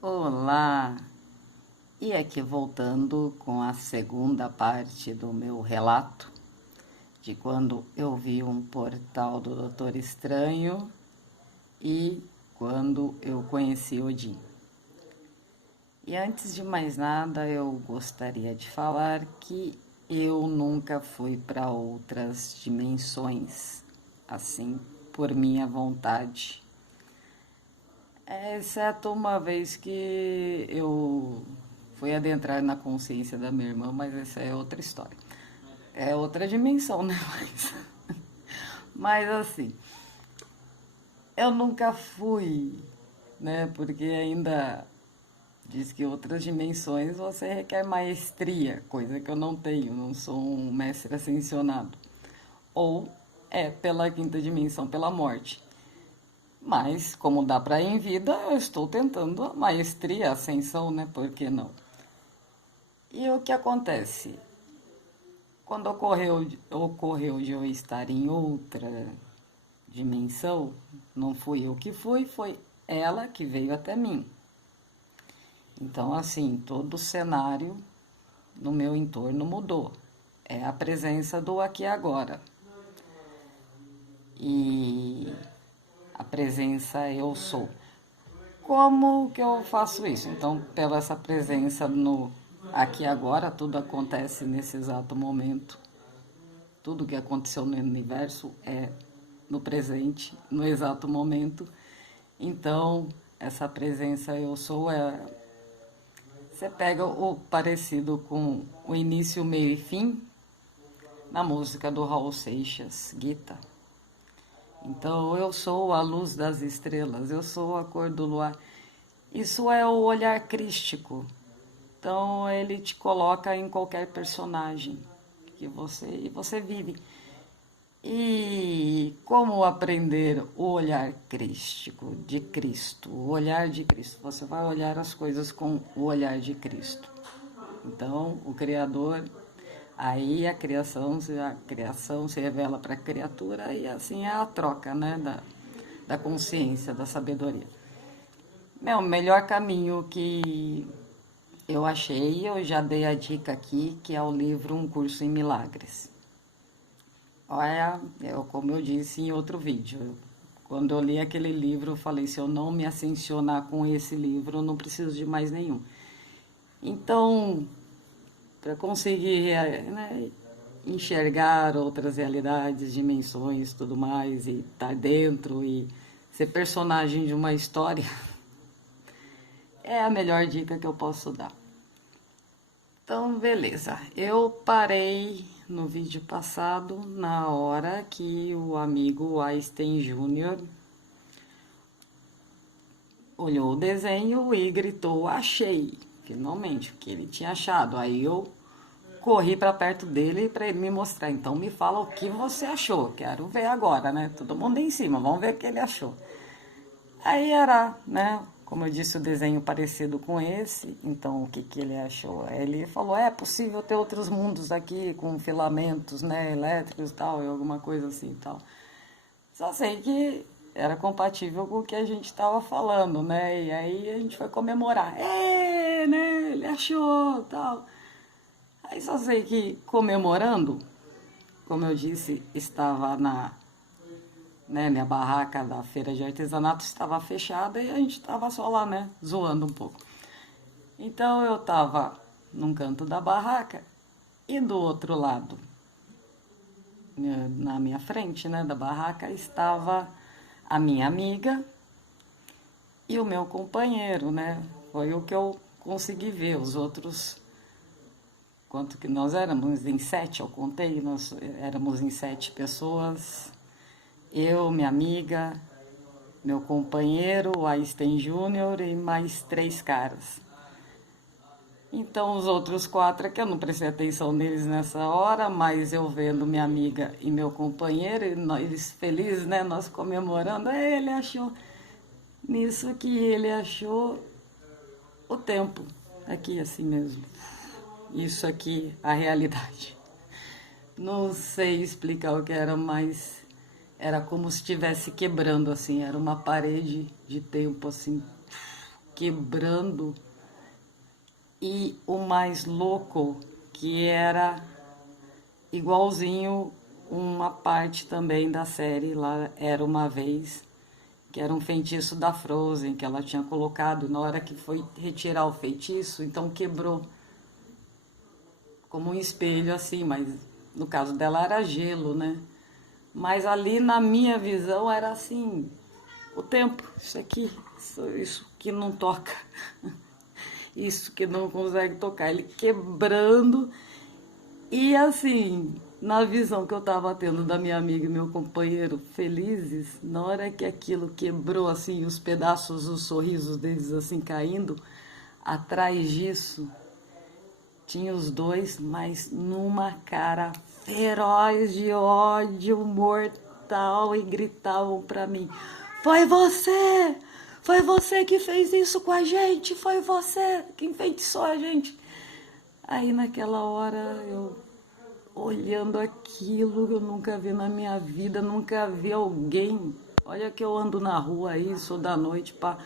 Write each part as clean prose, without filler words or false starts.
Olá! E aqui voltando com a segunda parte do meu relato de quando eu vi um portal do Doutor Estranho e quando eu conheci Odin. E antes de mais nada, eu gostaria de falar que eu nunca fui para outras dimensões, assim, por minha vontade. Exceto uma vez que eu fui adentrar na consciência da minha irmã, mas essa é outra história. É outra dimensão, né? Mas assim, eu nunca fui, né? Porque ainda diz que outras dimensões você requer maestria, coisa que eu não tenho, não sou um mestre ascensionado. Ou é pela quinta dimensão, pela morte. Mas, como dá para ir em vida, eu estou tentando a maestria, a ascensão, né? Por que não? E o que acontece? Quando ocorreu de eu estar em outra dimensão, não fui eu que fui, foi ela que veio até mim. Então, assim, todo o cenário no meu entorno mudou. É a presença do aqui e agora. E a presença eu sou. Como que eu faço isso? Então, pela essa presença no aqui e agora, tudo acontece nesse exato momento. Tudo que aconteceu no universo é no presente, no exato momento. Então, essa presença eu sou é. Você pega o parecido com o início, meio e fim na música do Raul Seixas, Gita. Então, eu sou a luz das estrelas, eu sou a cor do luar. Isso é o olhar crístico. Então, ele te coloca em qualquer personagem que você vive. E como aprender o olhar crístico de Cristo, o olhar de Cristo? Você vai olhar as coisas com o olhar de Cristo. Então, o Criador, aí a criação se revela para a criatura e assim é a troca, né, da consciência, da sabedoria. O melhor caminho que eu achei, eu já dei a dica aqui, que é o livro Um Curso em Milagres. Olha, como eu disse em outro vídeo, quando eu li aquele livro, eu falei, se eu não me ascensionar com esse livro, eu não preciso de mais nenhum. Então, para conseguir né, enxergar outras realidades, dimensões, tudo mais, e estar dentro e ser personagem de uma história, é a melhor dica que eu posso dar. Então, beleza. Eu parei no vídeo passado na hora que o amigo Einstein Júnior olhou o desenho e gritou: achei! Finalmente, o que ele tinha achado. Aí eu corri para perto dele para ele me mostrar. Então, me fala o que você achou. Quero ver agora, né? Todo mundo em cima, vamos ver o que ele achou. Aí era, né? Como eu disse, o desenho parecido com esse. Então, o que, que ele achou? Ele falou, é possível ter outros mundos aqui com filamentos, né, elétricos e tal, e alguma coisa assim e tal. Só sei que era compatível com o que a gente estava falando, né? E aí a gente foi comemorar. É, né? Ele achou, tal. Aí só sei que comemorando, como eu disse, estava né, minha barraca da feira de artesanato estava fechada e a gente estava só lá, né, zoando um pouco. Então eu estava num canto da barraca e do outro lado, na minha frente, né, da barraca, estava a minha amiga e o meu companheiro, né? Foi o que eu consegui ver. Os outros, quanto que nós éramos em 7, eu contei, nós éramos em 7 pessoas. Eu, minha amiga, meu companheiro, o Einstein Júnior e mais 3 caras. Então os outros 4 é que eu não prestei atenção neles nessa hora, mas eu vendo minha amiga e meu companheiro, eles felizes, né? Nós comemorando, ele achou nisso que ele achou o tempo. Aqui assim mesmo. Isso aqui, a realidade. Não sei explicar o que era, mas era como se estivesse quebrando assim, era uma parede de tempo assim quebrando. E o mais louco, que era igualzinho uma parte também da série lá, Era Uma Vez, que era um feitiço da Frozen, que ela tinha colocado na hora que foi retirar o feitiço, então quebrou como um espelho assim, mas no caso dela era gelo, né? Mas ali na minha visão era assim, o tempo, isso aqui, isso que não toca, isso que não consegue tocar, ele quebrando. E assim, na visão que eu tava tendo da minha amiga e meu companheiro felizes, na hora que aquilo quebrou assim, os pedaços, os sorrisos deles assim caindo, atrás disso tinha os dois, mas numa cara feroz de ódio mortal e gritavam pra mim: Foi você! Foi você que fez isso com a gente! Foi você que enfeitiçou a gente! Aí naquela hora eu olhando aquilo, eu nunca vi na minha vida, nunca vi alguém. Olha que eu ando na rua aí, sou da noite, pá.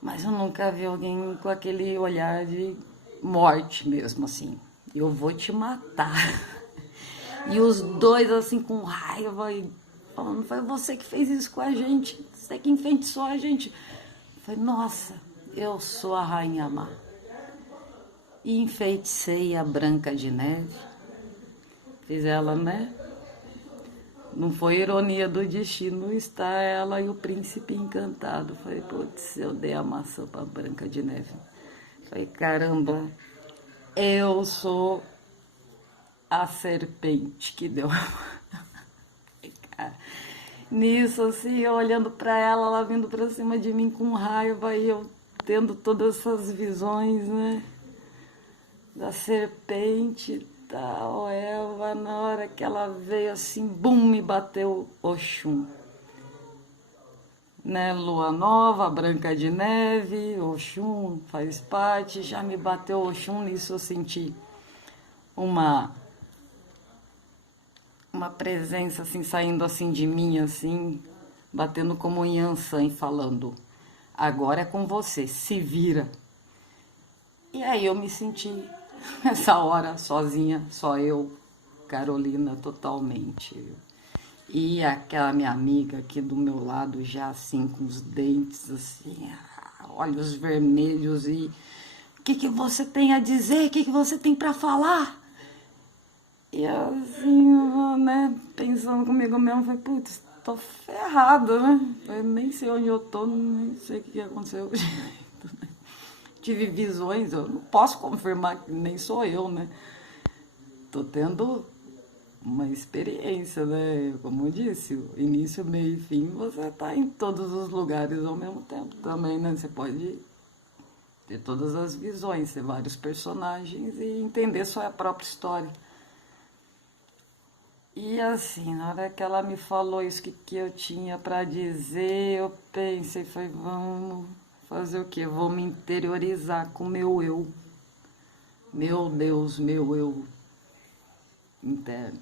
Mas eu nunca vi alguém com aquele olhar de morte mesmo, assim. Eu vou te matar. E os dois, assim, com raiva e falando: Foi você que fez isso com a gente. Você que enfeitiçou a gente. Eu falei: Nossa, eu sou a Rainha Má. E enfeiticei a Branca de Neve. Fiz ela, né? Não foi ironia do destino, está ela e o príncipe encantado. Falei: Putz, eu dei a maçã pra Branca de Neve. Falei: Caramba, eu sou a serpente que deu. Nisso, assim, eu olhando pra ela, ela vindo pra cima de mim com raiva e eu tendo todas essas visões, né? Da serpente e tal. Eva, na hora que ela veio assim, bum, me bateu Oxum. Né? Lua Nova, Branca de Neve, Oxum faz parte, já me bateu Oxum, nisso eu senti uma presença assim, saindo assim de mim, assim, batendo como Yansan e falando: Agora é com você, se vira. E aí eu me senti nessa hora sozinha, só eu, Carolina, totalmente. E aquela minha amiga aqui do meu lado, já assim, com os dentes assim, olhos vermelhos, e o que você tem a dizer? O que você tem para falar? E assim, né, pensando comigo mesmo, falei: Putz, tô ferrada, né? Eu nem sei onde eu tô, nem sei o que aconteceu. Tive visões, eu não posso confirmar que nem sou eu, né? Tô tendo uma experiência, né? Como eu disse, início, meio e fim, você tá em todos os lugares ao mesmo tempo também, né? Você pode ter todas as visões, ter vários personagens e entender só a própria história. E assim, na hora que ela me falou isso que eu tinha para dizer, eu pensei, foi: vamos fazer o quê? Vou me interiorizar com o meu eu. Meu Deus, meu eu interno.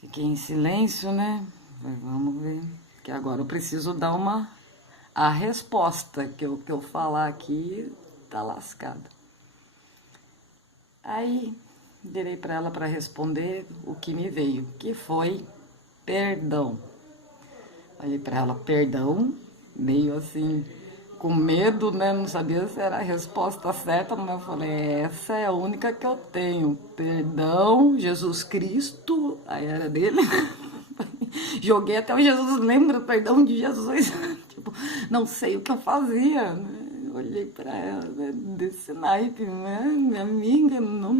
Fiquei em silêncio, né? Falei: vamos ver. Que agora eu preciso dar a resposta, que eu falar aqui tá lascada. Aí virei para ela para responder o que me veio, que foi perdão. Falei para ela: perdão, meio assim, com medo, né? Não sabia se era a resposta certa, mas eu falei: essa é a única que eu tenho. Perdão, Jesus Cristo, aí era dele. Joguei até o Jesus, lembra? Perdão de Jesus. Tipo, não sei o que eu fazia, né? Olhei para ela, né, desse naipe, né? Minha amiga, não,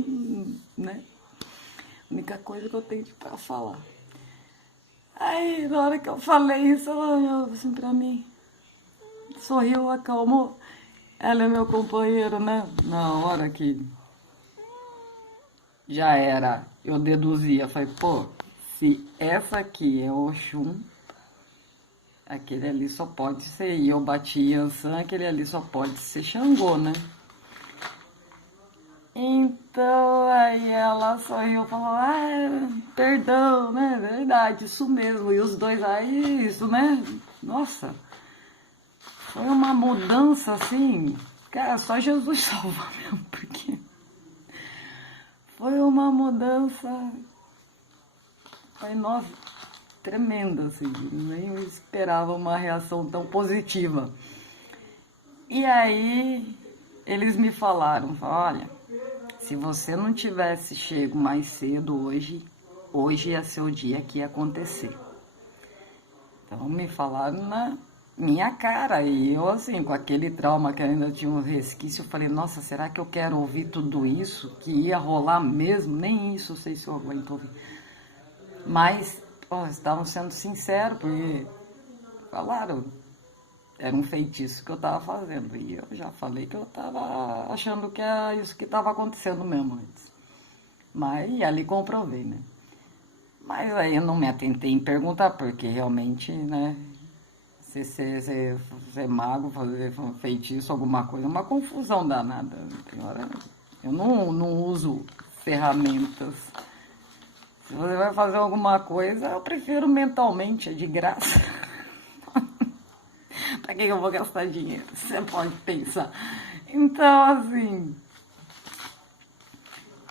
né? A única coisa que eu tenho para falar. Aí, na hora que eu falei isso, ela olhou assim pra mim, sorriu, acalmou. Ela é meu companheiro, né? Na hora que já era, eu deduzia, falei: pô, se essa aqui é Oxum, aquele ali só pode ser. E eu bati Yansan, aquele ali só pode ser Xangô, né? Então, aí ela sorriu e falou: perdão, né? Verdade, isso mesmo. E os dois, aí, isso, né? Nossa, Foi uma mudança assim, cara, só Jesus salva mesmo, porque foi uma mudança, foi, nossa, tremenda, assim, nem esperava uma reação tão positiva. E aí eles me falaram, olha, se você não tivesse chego mais cedo hoje ia ser o dia que ia acontecer. Então me falaram na minha cara, e eu assim, com aquele trauma que ainda tinha um resquício, eu falei, nossa, será que eu quero ouvir tudo isso? Que ia rolar mesmo? Nem isso, não sei se eu aguento ouvir. Mas, pô, estavam sendo sinceros, porque falaram, era um feitiço que eu estava fazendo, e eu já falei que eu estava achando que era isso que estava acontecendo mesmo antes. Mas ali comprovei, né? Mas aí eu não me atentei em perguntar, porque realmente, né, se ser mago, fazer feitiço, alguma coisa, é uma confusão danada. Eu não uso ferramentas. Se você vai fazer alguma coisa, eu prefiro mentalmente, é de graça. Pra que eu vou gastar dinheiro? Você pode pensar. Então, assim,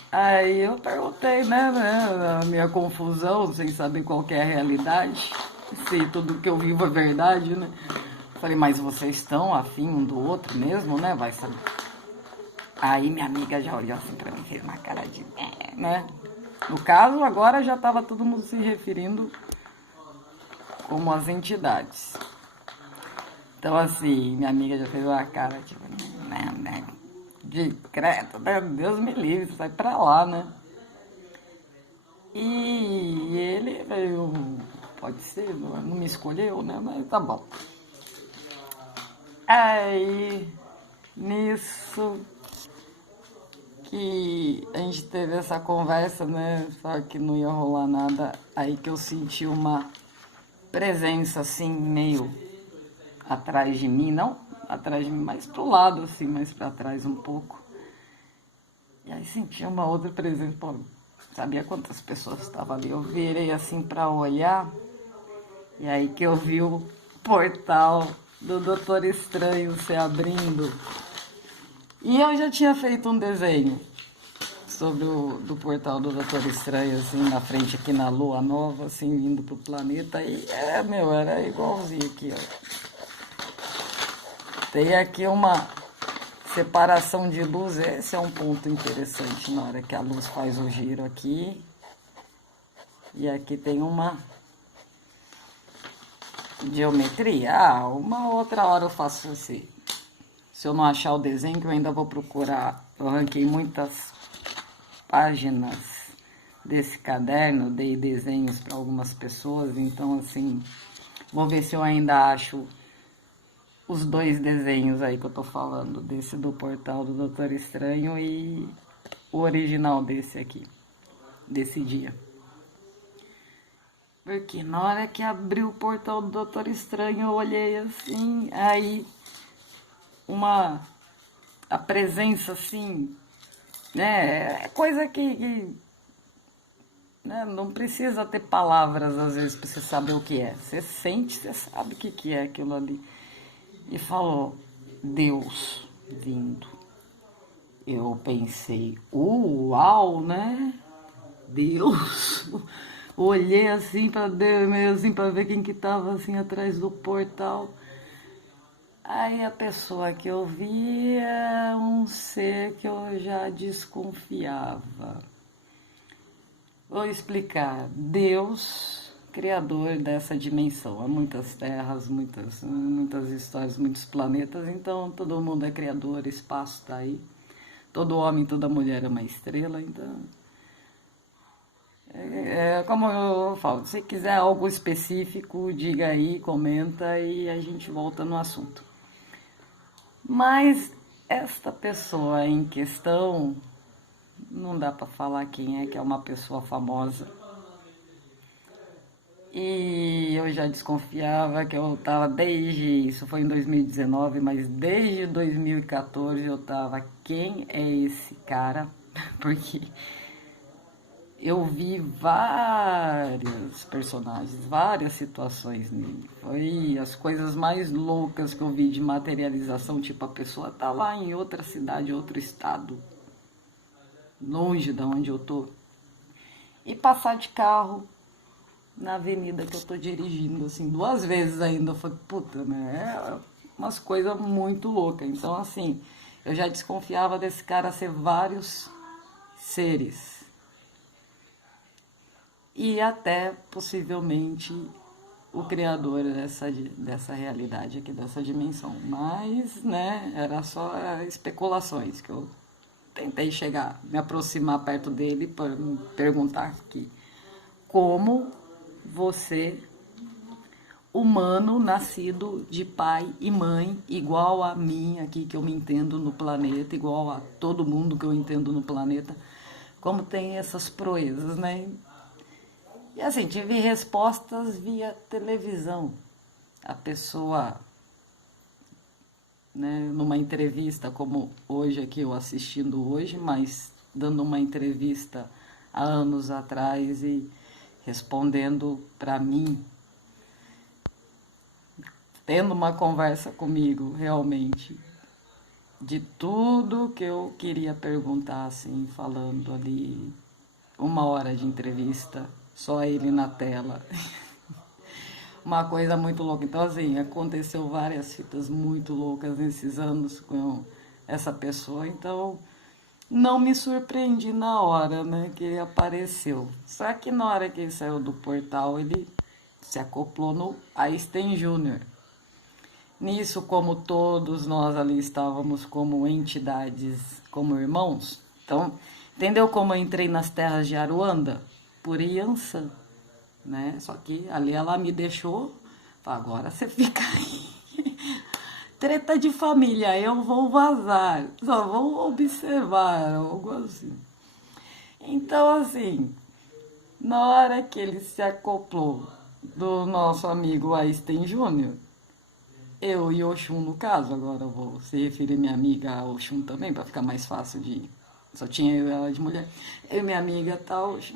aí eu perguntei, né, a minha confusão, sem saber qual que é a realidade, se tudo que eu vivo é verdade, né? Falei, mas vocês estão afim um do outro mesmo, né? Vai saber. Aí minha amiga já olhou assim pra mim, fez uma cara de... né? No caso, agora já tava todo mundo se referindo como as entidades. Então, assim, minha amiga já fez uma cara, tipo, né, de credo, né? Deus me livre, sai pra lá, né? E ele veio, pode ser, não me escolheu, né? Mas tá bom. Aí, nisso que a gente teve essa conversa, né? Só que não ia rolar nada. Aí que eu senti uma presença, assim, meio atrás de mim. Não atrás de mim, mas pro lado, assim, mais pra trás um pouco. E aí senti uma outra presença. Pô, sabia quantas pessoas estavam ali? Eu virei, assim, pra olhar. E aí que eu vi o portal do Doutor Estranho se abrindo. E eu já tinha feito um desenho sobre do portal do Doutor Estranho, assim, na frente aqui na Lua Nova, assim, indo pro planeta. E, era igualzinho aqui, ó. Tem aqui uma separação de luz, esse é um ponto interessante na hora que a luz faz o giro aqui. E aqui tem uma geometria. Uma outra hora eu faço assim. Se eu não achar o desenho, que eu ainda vou procurar. Eu arranquei muitas páginas desse caderno, dei desenhos para algumas pessoas, então assim, vou ver se eu ainda acho os dois desenhos aí que eu tô falando, desse do portal do Doutor Estranho e o original desse aqui, desse dia. Porque na hora que abriu o portal do Doutor Estranho, eu olhei assim, aí a presença assim, né, é coisa que né, não precisa ter palavras às vezes para você saber o que é. Você sente, você sabe o que é aquilo ali. E falou, Deus vindo. Eu pensei, uau, né? Deus. Olhei assim para meio assim para ver quem que tava assim atrás do portal. Aí a pessoa que eu vi é um ser que eu já desconfiava. Vou explicar. Deus, criador dessa dimensão. Há muitas terras, muitas histórias, muitos planetas. Então, todo mundo é criador, espaço está aí. Todo homem, toda mulher é uma estrela. Então, como eu falo, se quiser algo específico, diga aí, comenta e a gente volta no assunto. Mas esta pessoa em questão... não dá para falar quem é, que é uma pessoa famosa. E eu já desconfiava que eu estava desde, isso foi em 2019, mas desde 2014 eu estava, quem é esse cara? Porque eu vi vários personagens, várias situações nele. Foi as coisas mais loucas que eu vi de materialização, tipo a pessoa tá lá em outra cidade, outro estado, longe da onde eu tô, e passar de carro na avenida que eu tô dirigindo, assim, 2 vezes ainda. Eu falei, puta, né? É umas coisas muito loucas. Então, assim, eu já desconfiava desse cara ser vários seres. E até possivelmente o criador dessa realidade aqui, dessa dimensão. Mas, né, era só especulações que eu tentei chegar, me aproximar perto dele para perguntar aqui como você, humano, nascido de pai e mãe, igual a mim aqui que eu me entendo no planeta, igual a todo mundo que eu entendo no planeta, como tem essas proezas, né? E assim, tive respostas via televisão. A pessoa, né, numa entrevista, como hoje aqui, eu assistindo hoje, mas dando uma entrevista há anos atrás e respondendo para mim, tendo uma conversa comigo, realmente, de tudo que eu queria perguntar, assim, falando ali, 1 hora de entrevista, só ele na tela. Uma coisa muito louca. Então, assim, aconteceu várias fitas muito loucas nesses anos com essa pessoa. Então, não me surpreendi na hora, né, que ele apareceu. Só que na hora que ele saiu do portal, ele se acoplou no Einstein Júnior. Nisso, como todos nós ali estávamos como entidades, como irmãos. Então, entendeu como eu entrei nas terras de Aruanda? Por Yansan, né? Só que ali ela me deixou, agora você fica aí. Treta de família, eu vou vazar, só vou observar, algo assim. Então, assim, na hora que ele se acoplou do nosso amigo Einstein Júnior, eu e Oxum, no caso, agora eu vou se referir minha amiga a Oxum também, para ficar mais fácil de. Só tinha eu e ela de mulher. Eu e minha amiga tal, Oxum,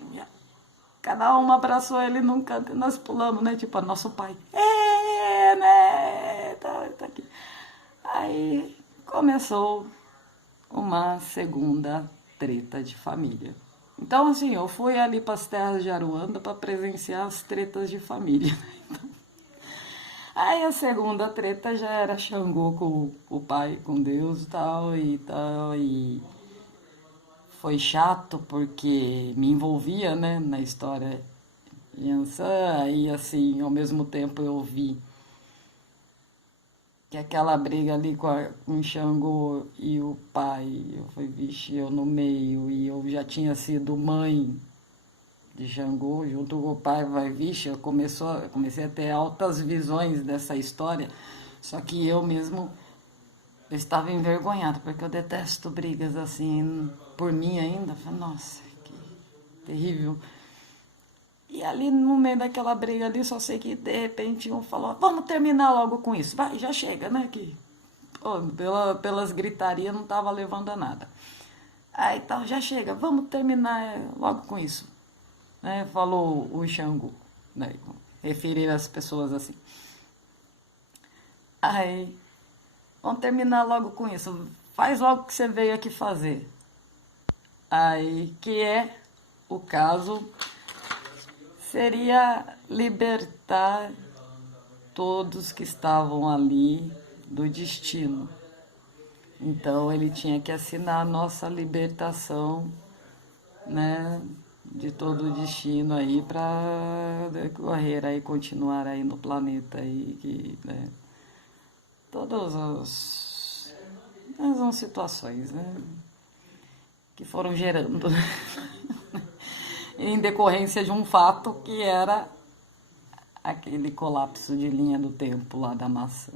cada uma abraçou ele num canto e nós pulamos, né? Tipo, nosso pai. É, né? Tá aqui. Aí começou uma segunda treta de família. Então, assim, eu fui ali para as terras de Aruanda para presenciar as tretas de família. Aí a segunda treta já era Xangô com o pai, com Deus e tal, e foi chato porque me envolvia, né, na história Yansan, e assim, ao mesmo tempo eu vi que aquela briga ali com o Xangô e o pai, eu fui, vixe, eu no meio, e eu já tinha sido mãe de Xangô, junto com o pai, vai, vixe, eu comecei a ter altas visões dessa história, só que eu mesmo eu estava envergonhada, porque eu detesto brigas assim, por mim ainda, falei, nossa, que terrível. E ali no meio daquela briga ali, só sei que de repente um falou, vamos terminar logo com isso, vai, já chega, né, que pô, pelas gritarias não tava levando a nada. Aí então, já chega, vamos terminar logo com isso, né, falou o Xangu, né, referir as pessoas assim. Aí, vamos terminar logo com isso, faz logo o que você veio aqui fazer. Aí, que é o caso, seria libertar todos que estavam ali do destino. Então ele tinha que assinar a nossa libertação, né, de todo o destino aí para decorrer aí, continuar aí no planeta aí, que, né, todas as situações, né, que foram gerando em decorrência de um fato que era aquele colapso de linha do tempo lá da maçã.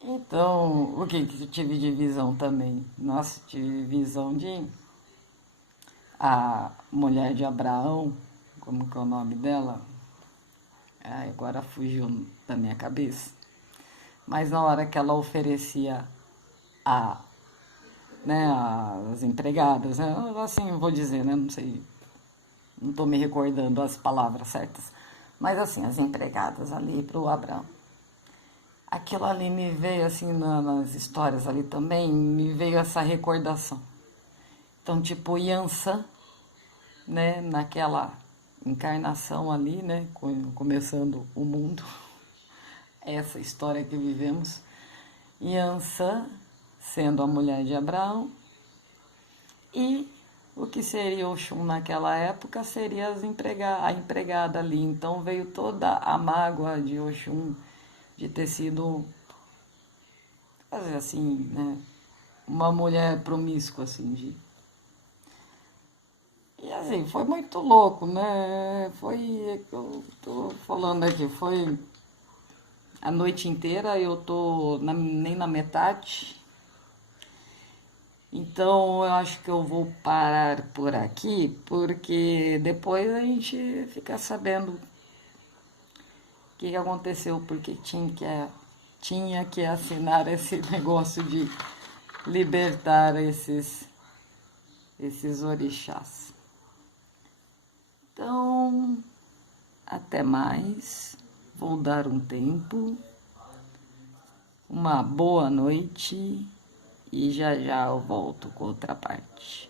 Então, o que eu tive de visão também? Nossa, tive visão de a mulher de Abraão, como que é o nome dela? Ai, agora fugiu da minha cabeça. Mas na hora que ela oferecia a né, as empregadas, né, assim vou dizer, né, não sei, não estou me recordando as palavras certas, mas assim, as empregadas ali para o Abraão. Aquilo ali me veio assim nas histórias ali também, me veio essa recordação. Então, tipo, Yansan, né, naquela encarnação ali, né, começando o mundo, essa história que vivemos, Yansan sendo a mulher de Abraão, e o que seria Oxum naquela época seria a empregada ali. Então veio toda a mágoa de Oxum de ter sido, fazer assim, né, uma mulher promíscua, assim, de... E assim, foi muito louco, né? Foi, eu tô falando aqui, foi a noite inteira, eu tô nem na metade. Então eu acho que eu vou parar por aqui, porque depois a gente fica sabendo o que aconteceu, porque tinha que assinar esse negócio de libertar esses orixás. Então, até mais. Vou dar um tempo. Uma boa noite e já já eu volto com outra parte.